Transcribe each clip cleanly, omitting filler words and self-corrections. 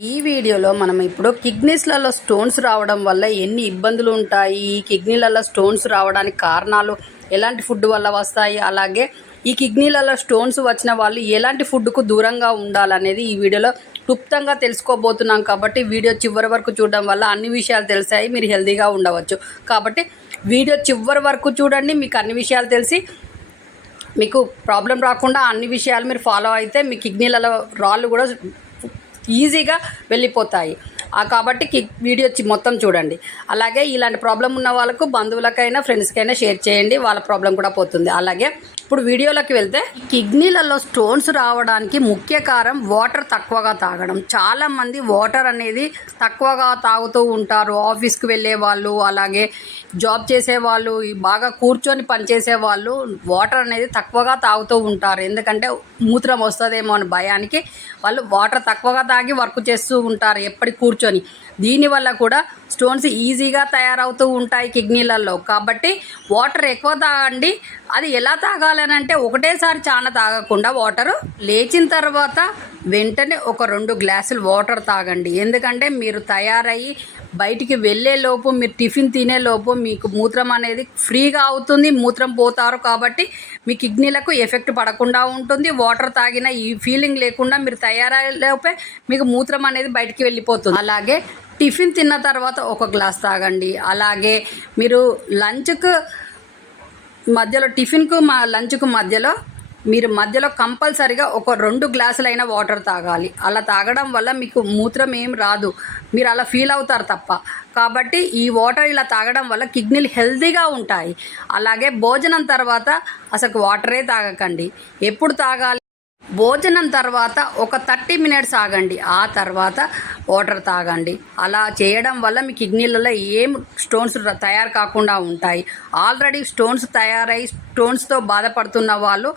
ఈ వీడియోలో మనం ఇప్పుడు కిడ్నీస్లలో స్టోన్స్ రావడం వల్ల ఎన్ని ఇబ్బందులు ఉంటాయి, ఈ కిడ్నీలలో స్టోన్స్ రావడానికి కారణాలు, ఎలాంటి ఫుడ్ వల్ల వస్తాయి, అలాగే ఈ కిడ్నీలలో స్టోన్స్ వచ్చిన వాళ్ళు ఎలాంటి ఫుడ్కు దూరంగా ఉండాలనేది ఈ వీడియోలో క్లుప్తంగా తెలుసుకోబోతున్నాం. కాబట్టి వీడియో చివరి వరకు చూడడం వల్ల అన్ని విషయాలు తెలిసాయి, మీరు హెల్తీగా ఉండవచ్చు. కాబట్టి వీడియో చివరి వరకు చూడండి, మీకు అన్ని విషయాలు తెలిసి మీకు ప్రాబ్లం రాకుండా అన్ని విషయాలు మీరు ఫాలో అయితే మీ కిడ్నీలలో రాళ్ళు కూడా ఈజీగా వెళ్ళిపోతాయి. కాబట్టి వీడియో మొత్తం చూడండి. అలాగే ఇలాంటి ప్రాబ్లం ఉన్న వాళ్ళకు బంధువులకైనా ఫ్రెండ్స్కైనా షేర్ చేయండి, వాళ్ళ ప్రాబ్లం కూడా పోతుంది. అలాగే ఇప్పుడు వీడియోలోకి వెళ్తే, కిడ్నీలలో స్టోన్స్ రావడానికి ముఖ్య కారణం వాటర్ తక్కువగా తాగడం. చాలామంది వాటర్ అనేది తక్కువగా తాగుతూ ఉంటారు. ఆఫీస్కి వెళ్ళే వాళ్ళు, అలాగే జాబ్ చేసేవాళ్ళు, బాగా కూర్చొని పనిచేసే వాళ్ళు వాటర్ అనేది తక్కువగా తాగుతూ ఉంటారు. ఎందుకంటే మూత్రం వస్తుందేమో అని భయానికి వాళ్ళు వాటర్ తక్కువగా తాగి వర్క్ చేస్తూ ఉంటారు ఎప్పటి కూర్చొని. దీనివల్ల కూడా స్టోన్స్ ఈజీగా తయారవుతూ ఉంటాయి కిడ్నీలలో. కాబట్టి వాటర్ ఎక్కువ తాగండి. అది ఎలా తాగాలని అంటే, ఒకటేసారి చాలా తాగకుండా వాటరు లేచిన తర్వాత వెంటనే ఒక 2 గ్లాసులు వాటర్ తాగండి. ఎందుకంటే మీరు తయారయ్యి బయటికి వెళ్ళేలోపు, మీరు టిఫిన్ తినేలోపు మీకు మూత్రం అనేది ఫ్రీగా అవుతుంది, మూత్రం పోతారు. కాబట్టి మీ కిడ్నీలకు ఎఫెక్ట్ పడకుండా ఉంటుంది. వాటర్ తాగిన ఈ ఫీలింగ్ లేకుండా మీరు తయారయ్యేలోపే మీకు మూత్రం అనేది బయటికి వెళ్ళిపోతుంది. అలాగే టిఫిన్ తిన్న తర్వాత 1 గ్లాస్ తాగండి. అలాగే మీరు లంచ్కు మధ్యలో, టిఫిన్కు లంచ్కు మధ్యలో కంపల్సరిగా ఒక 2 గ్లాసులైన వాటర్ తాగాలి. అలా తాగడం వల్ల మీకు మూత్రం ఏం రాదు, మీరు అలా ఫీల్ అవుతారు తప్ప. కాబట్టి ఈ వాటర్ ఇలా తాగడం వల్ల కిడ్నీలు హెల్తీగా ఉంటాయి. అలాగే భోజనం తర్వాత అసలు వాటరే తాగకండి. ఎప్పుడు తాగాలి? భోజనం తర్వాత ఒక 30 మినిట్స్ ఆగండి, ఆ తర్వాత వాటర్ తాగండి. అలా చేయడం వల్ల మీ కిడ్నీలలో ఏం స్టోన్స్ తయారు కాకుండా ఉంటాయి. ఆల్రెడీ స్టోన్స్ తయారై స్టోన్స్తో బాధపడుతున్న వాళ్ళు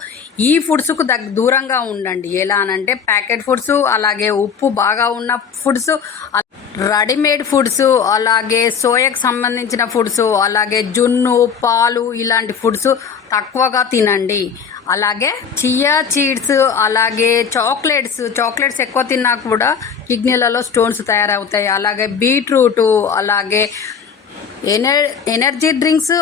ఈ ఫుడ్స్కు దూరంగా ఉండండి. ఎలా అనంటే ప్యాకెట్ ఫుడ్స్, అలాగే ఉప్పు బాగా ఉన్న ఫుడ్స్, రెడీమేడ్ ఫుడ్స్, అలాగే సోయాకు సంబంధించిన ఫుడ్స్, అలాగే జున్ను, పాలు ఇలాంటి ఫుడ్స్ తక్కువగా తినండి. అలాగే చియా సీడ్స్, అలాగే చాక్లెట్స్ ఎక్కువ తిన్నా కూడా కిడ్నీలలో స్టోన్స్ తయారవుతాయి. అలాగే బీట్రూటు, అలాగే ఎనర్జీ డ్రింక్స్,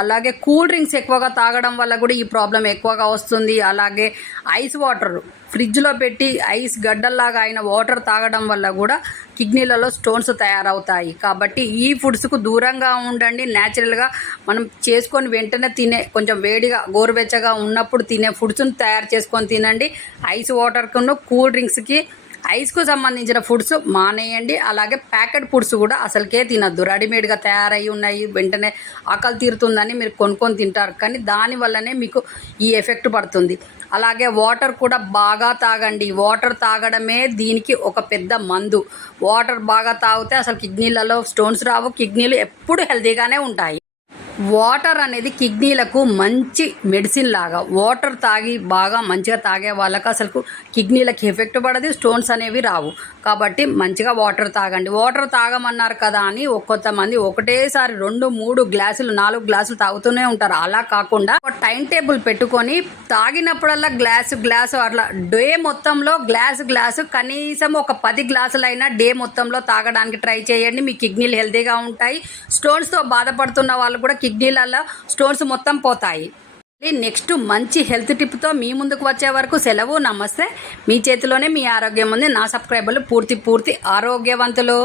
అలాగే కూల్ డ్రింక్స్ ఎక్కువగా తాగడం వల్ల కూడా ఈ ప్రాబ్లం ఎక్కువగా వస్తుంది. అలాగే ఐస్ వాటర్, ఫ్రిడ్జ్లో పెట్టి ఐస్ గడ్డల్లాగా అయిన వాటర్ తాగడం వల్ల కూడా కిడ్నీలలో స్టోన్స్ తయారవుతాయి. కాబట్టి ఈ ఫుడ్స్కు దూరంగా ఉండండి. న్యాచురల్గా మనం చేసుకొని వెంటనే తినే, కొంచెం వేడిగా గోరువెచ్చగా ఉన్నప్పుడు తినే ఫుడ్స్ని తయారు చేసుకొని తినండి. ఐస్ వాటర్కును కూల్ డ్రింక్స్కి, ఐస్కు సంబంధించిన ఫుడ్స్ మానేయండి. అలాగే ప్యాకెట్ ఫుడ్స్ కూడా అసలుకే తినద్దు. రెడీమేడ్గా తయారయ్యి ఉన్నాయి, వెంటనే ఆకలి తీరుతుందని మీరు కొనుక్కొని తింటారు, కానీ దానివల్లనే మీకు ఈ ఎఫెక్ట్ పడుతుంది. అలాగే వాటర్ కూడా బాగా తాగండి. వాటర్ తాగడమే దీనికి ఒక పెద్ద మందు. వాటర్ బాగా తాగితే అసలు కిడ్నీలలో స్టోన్స్ రావు, కిడ్నీలు ఎప్పుడు హెల్తీగానే ఉంటాయి. వాటర్ అనేది కిడ్నీలకు మంచి మెడిసిన్ లాగా. వాటర్ తాగి బాగా మంచిగా తాగే వాళ్ళకి అసలు కిడ్నీలకు ఎఫెక్ట్ పడదు, స్టోన్స్ అనేవి రావు. కాబట్టి మంచిగా వాటర్ తాగండి. వాటర్ తాగమన్నారు కదా అని కొంతమంది ఒకటేసారి 2, 3 గ్లాసులు, 4 గ్లాసులు తాగుతూనే ఉంటారు. అలా కాకుండా ఒక టైం టేబుల్ పెట్టుకొని తాగినప్పుడల్లా గ్లాసు అట్లా డే మొత్తంలో గ్లాసు కనీసం ఒక 10 గ్లాసులైనా డే మొత్తంలో తాగడానికి ట్రై చేయండి. మీ కిడ్నీలు హెల్తీగా ఉంటాయి. స్టోన్స్తో బాధపడుతున్న వాళ్ళు కూడా కిడ్నీలలో స్టోన్స్ మొత్తం పోతాయి. నెక్స్ట్ మంచి హెల్త్ టిప్తో మీ ముందుకు వచ్చే వరకు సెలవు. నమస్తే. మీ చేతిలోనే మీ ఆరోగ్యం ఉంది. నా సబ్స్క్రైబర్లు పూర్తి ఆరోగ్యవంతులు.